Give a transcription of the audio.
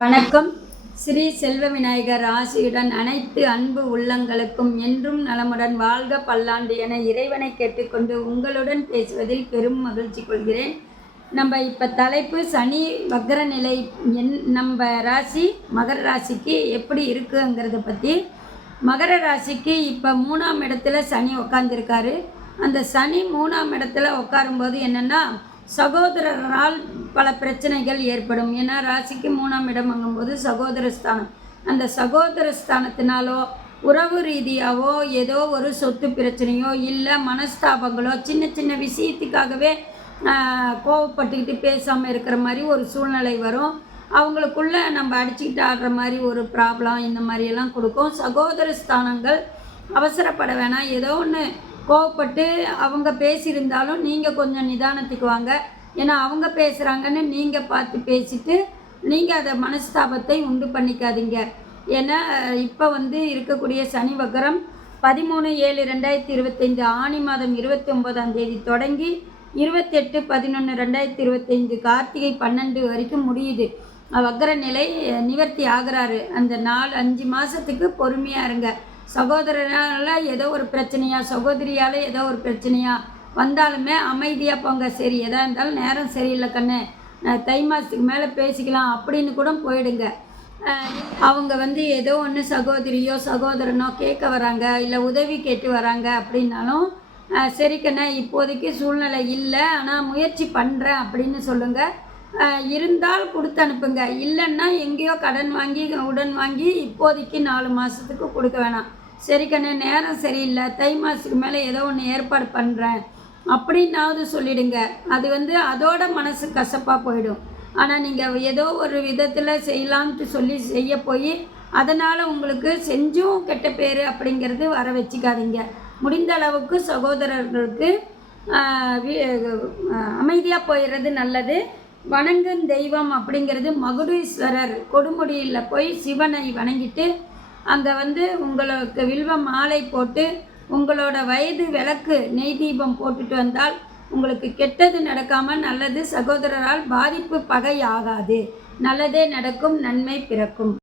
வணக்கம். ஸ்ரீ செல்வ விநாயகர் ஆசியுடன் அனைத்து அன்பு உள்ளங்களுக்கும் என்றும் நலமுடன் வாழ்க பல்லாண்டு என இறைவனை கேட்டுக்கொண்டு உங்களுடன் பேசுவதில் பெரும் மகிழ்ச்சி கொள்கிறேன். நம்ம இப்போ தலைப்பு சனி வக்ர நிலை நம்ம ராசி மகர ராசிக்கு எப்படி இருக்குங்கிறத பற்றி. மகர ராசிக்கு இப்போ 3ஆம் இடத்துல சனி உட்காந்துருக்காரு. அந்த சனி 3ஆம் இடத்துல உட்காரும்போது என்னென்னா, சகோதரரால் பல பிரச்சனைகள் ஏற்படும். ஏன்னா ராசிக்கு 3ஆம் இடம் வாங்கும்போது சகோதரஸ்தானம். அந்த சகோதரஸ்தானத்தினாலோ உறவு ரீதியாகவோ ஏதோ ஒரு சொத்து பிரச்சனையோ இல்லை மனஸ்தாபங்களோ சின்ன சின்ன விஷயத்துக்காகவே கோவப்பட்டுக்கிட்டு பேசாமல் இருக்கிற மாதிரி ஒரு சூழ்நிலை வரும். அவங்களுக்குள்ளே நம்ம அடிச்சுக்கிட்டு ஆடுற மாதிரி ஒரு ப்ராப்ளம் இந்த மாதிரியெல்லாம் கொடுக்கும். சகோதர ஸ்தானங்கள் அவசரப்பட வேணாம். ஏதோ ஒன்று கோவப்பட்டு அவங்க பேசியிருந்தாலும் நீங்கள் கொஞ்சம் நிதானத்துக்கு வாங்க. ஏன்னா அவங்க பேசுகிறாங்கன்னு நீங்கள் பார்த்து பேசிட்டு நீங்கள் அதை மனஸ்தாபத்தை உண்டு பண்ணிக்காதீங்க. ஏன்னா இப்போ இருக்கக்கூடிய சனி வக்கரம் 13/7/2025 ஆனி மாதம் 29ஆம் தேதி தொடங்கி 28/11/2025 கார்த்திகை 12 வரைக்கும் முடியுது. வக்கர நிலை நிவர்த்தி ஆகிறாரு. அந்த 4-5 மாதத்துக்கு பொறுமையாக இருங்க. சகோதரனால் ஏதோ ஒரு பிரச்சனையா, சகோதரியால் ஏதோ ஒரு பிரச்சனையா வந்தாலுமே அமைதியாக போங்க. சரி, எதாக இருந்தாலும் நேரம் சரியில்லை கண்ணு, தை மாதத்துக்கு மேலே பேசிக்கலாம் அப்படின்னு கூட போயிடுங்க. அவங்க ஏதோ ஒன்று சகோதரியோ சகோதரனோ கேட்க வராங்க, இல்லை உதவி கேட்டு வராங்க அப்படின்னாலும் சரி கண்ணு இப்போதைக்கு சூழ்நிலை இல்லை, ஆனால் முயற்சி பண்ணுறேன் அப்படின்னு சொல்லுங்கள். இருந்தால் கொடுத்து அனுப்புங்க. இல்லைன்னா எங்கேயோ கடன் வாங்கி உடன் வாங்கி இப்போதைக்கு 4 மாதத்துக்கு கொடுக்க வேணாம். சரி கண்ணு நேரம் சரியில்லை, தை மாதத்துக்கு மேலே ஏதோ ஒன்று ஏற்பாடு பண்ணுறேன் அப்படின்னாவது சொல்லிவிடுங்க. அது அதோட மனசு கசப்பாக போயிடும். ஆனால் நீங்கள் ஏதோ ஒரு விதத்தில் செய்யலான்ட்டு சொல்லி செய்ய போய் அதனால் உங்களுக்கு செஞ்சும் கெட்ட பேர் அப்படிங்கிறது வர வச்சுக்காதீங்க. முடிந்த அளவுக்கு சகோதரர்களுக்கு அமைதியாக போயிடுறது நல்லது. வணங்கும் தெய்வம் அப்படிங்கிறது மகுடீஸ்வரர். கொடுமுடியில் போய் சிவனை வணங்கிட்டு அங்கே உங்களுக்கு வில்வ மாலை போட்டு உங்களோட வயது விளக்கு நெய் தீபம் போட்டுட்டு வந்தால் உங்களுக்கு கெட்டது நடக்காமல் நல்லது, சகோதரரால் பாதிப்பு பகை ஆகாது, நல்லதே நடக்கும், நன்மை பிறக்கும்.